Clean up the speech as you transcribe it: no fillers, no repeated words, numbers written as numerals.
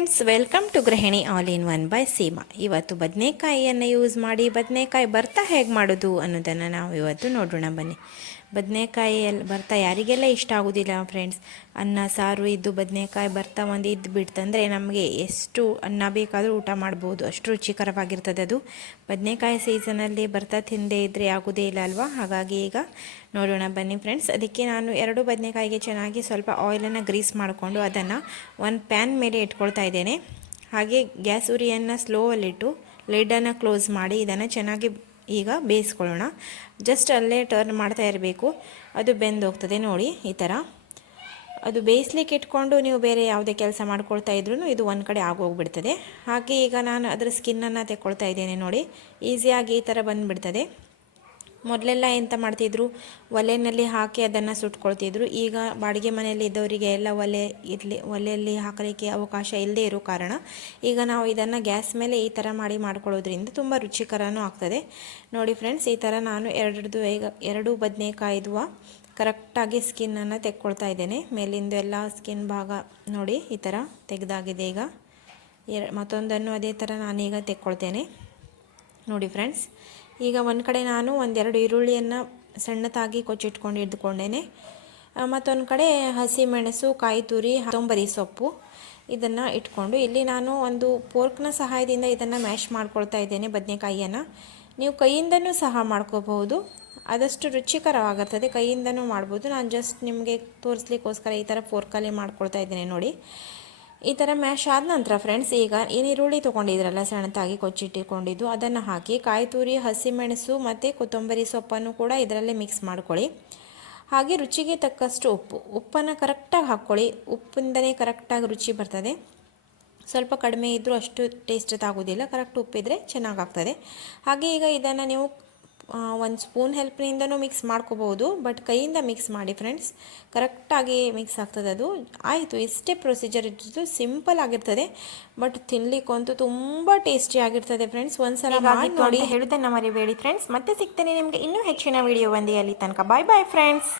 Friends, welcome to ಗೃಹಿಣಿ all in one by Seema. ಇವತ್ತು ಬದನೆಕಾಯಿಯನ್ನು use ಮಾಡಿ ಬದನೆಕಾಯಿ ಭರ್ತಾ ಹೇಗೆ ಮಾಡೋದು ಅನ್ನೋದನ್ನು ನಾವು ಇವತ್ತು ನೋಡೋಣ ಬನ್ನಿ. ಬದನೆಕಾಯಿ ಭರ್ತಾ ಯಾರಿಗೆಲ್ಲ ಇಷ್ಟ ಆಗೋದಿಲ್ಲ ಫ್ರೆಂಡ್ಸ್. ಅನ್ನ ಸಾರು ಇದ್ದು ಬದನೆಕಾಯಿ ಭರ್ತಾ ಒಂದು ಇದ್ದು ಬಿಡ್ತಂದರೆ ನಮಗೆ ಎಷ್ಟು ಅನ್ನ ಬೇಕಾದರೂ ಊಟ ಮಾಡ್ಬೋದು, ಅಷ್ಟು ರುಚಿಕರವಾಗಿರ್ತದೆ ಅದು. ಬದನೆಕಾಯಿ ಸೀಸನಲ್ಲಿ ಭರ್ತಾ ತಿಂದೇ ಇದ್ದರೆ ಆಗೋದೇ ಇಲ್ಲ ಅಲ್ವಾ. ಹಾಗಾಗಿ ಈಗ ನೋಡೋಣ ಬನ್ನಿ ಫ್ರೆಂಡ್ಸ್. ಅದಕ್ಕೆ ನಾನು 2 ಬದನೆಕಾಯಿಗೆ ಚೆನ್ನಾಗಿ ಸ್ವಲ್ಪ ಆಯಿಲನ್ನು ಗ್ರೀಸ್ ಮಾಡಿಕೊಂಡು ಅದನ್ನು ಒಂದು ಪ್ಯಾನ್ ಮೇಲೆ ಇಟ್ಕೊಳ್ತಾ ಇದ್ದೇನೆ. ಹಾಗೆ ಗ್ಯಾಸ್ ಉರಿಯನ್ನು ಸ್ಲೋವಲ್ಲಿಟ್ಟು ಲಿಡ್ಡನ್ನು ಕ್ಲೋಸ್ ಮಾಡಿ ಇದನ್ನು ಚೆನ್ನಾಗಿ ಈಗ ಬೇಯಿಸ್ಕೊಳ್ಳೋಣ. ಜಸ್ಟ್ ಅಲ್ಲೇ ಟರ್ನ್ ಮಾಡ್ತಾ ಇರಬೇಕು, ಅದು ಬೆಂದು ಹೋಗ್ತದೆ ನೋಡಿ. ಈ ಥರ ಅದು ಬೇಯಿಸ್ಲಿಕ್ಕೆ ಇಟ್ಕೊಂಡು ನೀವು ಬೇರೆ ಯಾವುದೇ ಕೆಲಸ ಮಾಡ್ಕೊಳ್ತಾ ಇದ್ರೂ ಇದು ಒಂದು ಕಡೆ ಆಗೋಗ್ಬಿಡ್ತದೆ. ಹಾಗೆ ಈಗ ನಾನು ಅದರ ಸ್ಕಿನ್ನನ್ನು ತೆಕ್ಕೊಳ್ತಾ ಇದ್ದೇನೆ ನೋಡಿ. ಈಸಿಯಾಗಿ ಈ ಥರ ಬಂದುಬಿಡ್ತದೆ. ಮೊದಲೆಲ್ಲ ಎಂತ ಮಾಡ್ತಿದ್ರು, ಒಲೆಯಲ್ಲಿ ಹಾಕಿ ಅದನ್ನು ಸುಟ್ಕೊಳ್ತಿದ್ರು. ಈಗ ಬಾಡಿಗೆ ಮನೆಯಲ್ಲಿ ಇದ್ದವರಿಗೆ ಎಲ್ಲ ಒಲೆಯಲ್ಲಿ ಹಾಕಲಿಕ್ಕೆ ಅವಕಾಶ ಇಲ್ಲದೇ ಇರೋ ಕಾರಣ ಈಗ ನಾವು ಇದನ್ನು ಗ್ಯಾಸ್ ಮೇಲೆ ಈ ಥರ ಮಾಡ್ಕೊಳ್ಳೋದ್ರಿಂದ ತುಂಬ ರುಚಿಕರನೂ ಆಗ್ತದೆ ನೋಡಿ ಫ್ರೆಂಡ್ಸ್. ಈ ಥರ ನಾನು ಎರಡು ಬದನೆಕಾಯಿದುವ ಕರೆಕ್ಟಾಗಿ ಸ್ಕಿನ್ನನ್ನು ತೆಕ್ಕೊಳ್ತಾ ಇದ್ದೇನೆ. ಮೇಲಿಂದು ಎಲ್ಲ ಸ್ಕಿನ್ ಭಾಗ ನೋಡಿ ಈ ಥರ ತೆಗೆದಾಗಿದೆ. ಈಗ ಮತ್ತೊಂದನ್ನು ಅದೇ ಥರ ನಾನೀಗ ತೆಕ್ಕೊಳ್ತೇನೆ ನೋಡಿ ಫ್ರೆಂಡ್ಸ್. ಈಗ ಒಂದು ಕಡೆ ನಾನು 1-2 ಈರುಳ್ಳಿಯನ್ನು ಸಣ್ಣದಾಗಿ ಕೊಚ್ಚಿಟ್ಕೊಂಡು ಇದ್ದುಕೊಂಡೇನೆ. ಮತ್ತೊಂದು ಕಡೆ ಹಸಿಮೆಣಸು, ಕಾಯಿ ತುರಿ, ಕೊತ್ತಂಬರಿ ಸೊಪ್ಪು ಇದನ್ನು ಇಟ್ಕೊಂಡು ಇಲ್ಲಿ ನಾನು ಒಂದು ಫೋರ್ಕ್ನ ಸಹಾಯದಿಂದ ಇದನ್ನು ಮ್ಯಾಶ್ ಮಾಡ್ಕೊಳ್ತಾ ಇದ್ದೇನೆ ಬದನೆಕಾಯಿಯನ್ನು. ನೀವು ಕೈಯಿಂದನೂ ಸಹ ಮಾಡ್ಕೋಬಹುದು, ಆದಷ್ಟು ರುಚಿಕರವಾಗಿರ್ತದೆ. ಕೈಯಿಂದನೂ ಮಾಡ್ಬೋದು. ನಾನು ಜಸ್ಟ್ ನಿಮಗೆ ತೋರಿಸ್ಲಿಕ್ಕೋಸ್ಕರ ಈ ಥರ ಫೋರ್ಕಲ್ಲಿ ಮಾಡ್ಕೊಳ್ತಾ ಇದ್ದೇನೆ ನೋಡಿ. ಈ ಥರ ಮ್ಯಾಶ್ ಆದ ನಂತರ ಫ್ರೆಂಡ್ಸ್, ಈಗ ಏನು ಈರುಳ್ಳಿ ತೊಗೊಂಡಿದ್ರಲ್ಲ ಸಣ್ಣದಾಗಿ ಕೊಚ್ಚಿಟ್ಟಿಕೊಂಡಿದ್ದು ಅದನ್ನು ಹಾಕಿ ಕಾಯಿ ತುರಿ, ಹಸಿಮೆಣಸು ಮತ್ತು ಕೊತ್ತಂಬರಿ ಸೊಪ್ಪನ್ನು ಕೂಡ ಇದರಲ್ಲೇ ಮಿಕ್ಸ್ ಮಾಡ್ಕೊಳ್ಳಿ. ಹಾಗೆ ರುಚಿಗೆ ತಕ್ಕಷ್ಟು ಉಪ್ಪನ್ನು ಕರೆಕ್ಟಾಗಿ ಹಾಕ್ಕೊಳ್ಳಿ. ಉಪ್ಪಿಂದನೇ ಕರೆಕ್ಟಾಗಿ ರುಚಿ ಬರ್ತದೆ. ಸ್ವಲ್ಪ ಕಡಿಮೆ ಇದ್ದರೂ ಅಷ್ಟು ಟೇಸ್ಟ್ ಆಗೋದಿಲ್ಲ, ಕರೆಕ್ಟ್ ಉಪ್ಪಿದ್ರೆ ಚೆನ್ನಾಗಾಗ್ತದೆ. ಹಾಗೆ ಈಗ ಇದನ್ನು ನೀವು ಒಂದು ಸ್ಪೂನ್ ಹೆಲ್ಪ್ನಿಂದನೂ ಮಿಕ್ಸ್ ಮಾಡ್ಕೋಬೋದು, ಬಟ್ ಕೈಯಿಂದ ಮಿಕ್ಸ್ ಮಾಡಿ ಫ್ರೆಂಡ್ಸ್, ಕರೆಕ್ಟಾಗಿ ಮಿಕ್ಸ್ ಆಗ್ತದೆ ಅದು. ಆಯಿತು, ಇಷ್ಟೇ ಪ್ರೊಸೀಜರ್ ಇರ್ತದೆ. ಸಿಂಪಲ್ ಆಗಿರ್ತದೆ, ಬಟ್ ತಿನ್ನಲಿಕ್ಕಂತೂ ತುಂಬ ಟೇಸ್ಟಿ ಆಗಿರ್ತದೆ ಫ್ರೆಂಡ್ಸ್. ಒಂದ್ಸಲ ಮಾಡಿ ನೋಡಿ. ಹೇಳೋದನ್ನು ಮರಿಬೇಡಿ ಫ್ರೆಂಡ್ಸ್. ಮತ್ತೆ ಸಿಗ್ತೇನೆ ನಿಮಗೆ ಇನ್ನೂ ಹೆಚ್ಚಿನ ವಿಡಿಯೋ ಬಂದು. ಅಲ್ಲಿ ತನಕ ಬಾಯ್ ಬಾಯ್ ಫ್ರೆಂಡ್ಸ್.